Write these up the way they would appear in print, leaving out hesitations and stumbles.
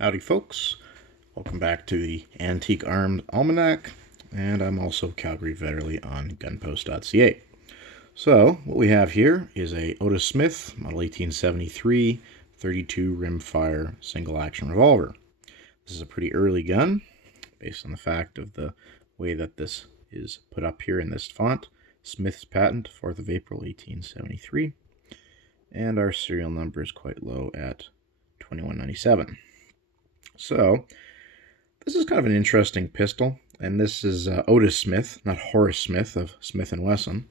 Howdy folks, welcome back to the Antique Arms Almanac, and I'm also Calgary Vetterly on gunpost.ca. So, what we have here is a Otis Smith, model 1873, 32 rimfire single action revolver. This is a pretty early gun, based on the fact of the way that this is put up here in this font. Smith's patent, 4th of April 1873, and our serial number is quite low at 2197. So, this is kind of an interesting pistol, and this is Otis Smith, not Horace Smith of Smith & Wesson.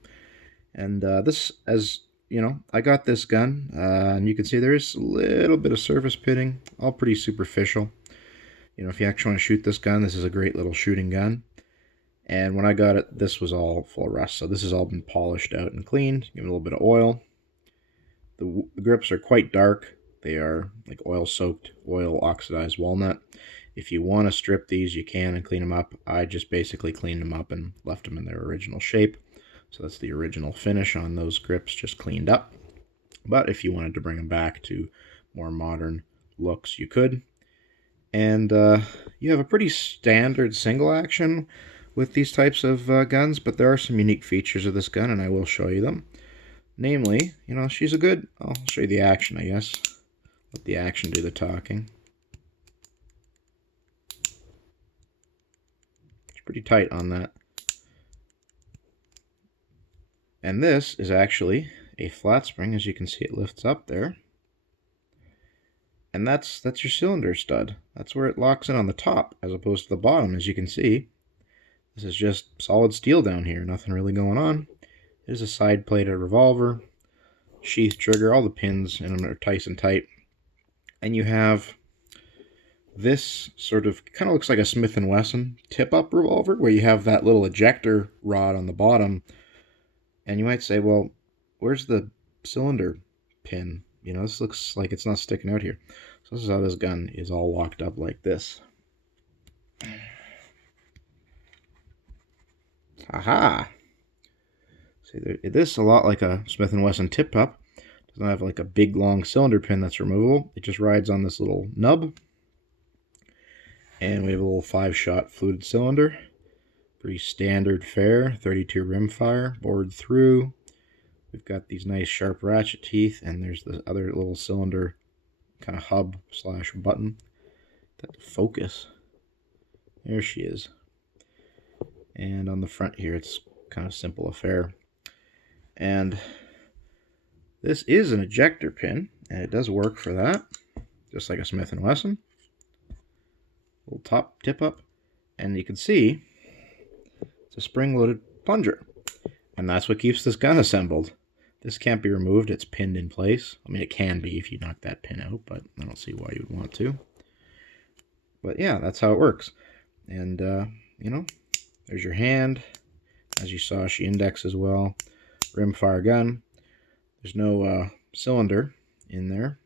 And this, as you know, I got this gun, and you can see there's a little bit of surface pitting, all pretty superficial. You know, if you actually want to shoot this gun, this is a great little shooting gun. And when I got it, this was all full of rust, so this has all been polished out and cleaned, give it a little bit of oil. The grips are quite dark. They are like oil-soaked, oil-oxidized walnut. If you want to strip these, you can and clean them up. I just basically cleaned them up and left them in their original shape. So that's the original finish on those grips, just cleaned up. But if you wanted to bring them back to more modern looks, you could. And you have a pretty standard single action with these types of guns, but there are some unique features of this gun, and I will show you them. Namely, you know, she's a good... I'll show you the action, I guess. Let the action do the talking. It's pretty tight on that. And this is actually a flat spring. As you can see, it lifts up there. And that's your cylinder stud. That's where it locks in on the top, as opposed to the bottom. As you can see, this is just solid steel down here. Nothing really going on. It is a side plated revolver, sheath trigger, all the pins in them are Tyson tight. And you have this sort of, kind of looks like a Smith & Wesson tip-up revolver, where you have that little ejector rod on the bottom. And you might say, well, where's the cylinder pin? You know, this looks like it's not sticking out here. So this is how this gun is all locked up like this. Aha! See, this is a lot like a Smith & Wesson tip-up. Doesn't have like a big long cylinder pin that's removable. It just rides on this little nub. And we have a little 5-shot fluted cylinder. Pretty standard fare, 32 rimfire, bored through. We've got these nice sharp ratchet teeth, and there's the other little cylinder kind of hub / button. That focus. There she is. And on the front here, it's kind of simple affair. And this is an ejector pin, and it does work for that, just like a Smith & Wesson. Little top tip up, and you can see it's a spring-loaded plunger, and that's what keeps this gun assembled. This can't be removed, it's pinned in place. I mean, it can be if you knock that pin out, but I don't see why you would want to. But yeah, that's how it works. And, you know, there's your hand. As you saw, she indexes well. Rimfire gun. There's no cylinder in there,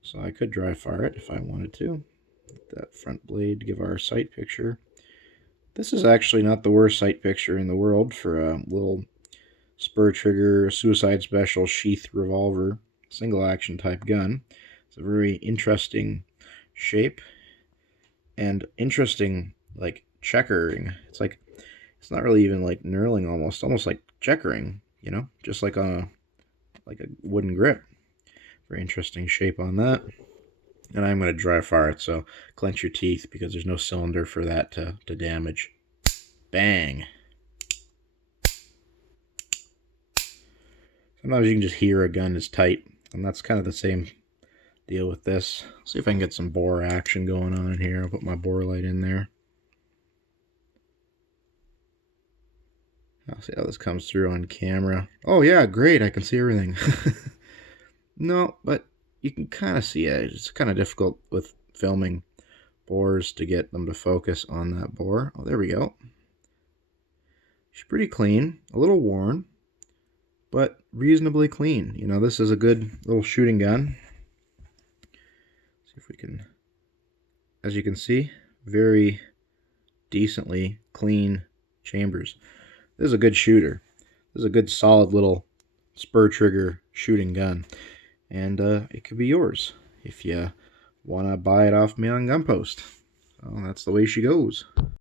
so I could dry fire it if I wanted to. That front blade to give our sight picture. This is actually not the worst sight picture in the world for a little spur trigger, suicide special sheath revolver, single action type gun. It's a very interesting shape and interesting like checkering. It's like, it's not really even like knurling, almost like checkering, you know, just like on a wooden grip. Very interesting shape on that. And I'm going to dry fire it, so clench your teeth because there's no cylinder for that to damage. Bang! Sometimes you can just hear a gun is tight, and that's kind of the same deal with this. See if I can get some bore action going on in here. I'll put my bore light in there. I'll see how this comes through on camera. Oh yeah, great, I can see everything. No, but you can kind of see it. It's kind of difficult with filming bores to get them to focus on that bore. Oh, there we go. She's pretty clean, a little worn, but reasonably clean. You know, this is a good little shooting gun. See if we can, as you can see, very decently clean chambers. This is a good shooter. This is a good solid little spur trigger shooting gun. And it could be yours if you want to buy it off me on Gunpost. So that's the way she goes.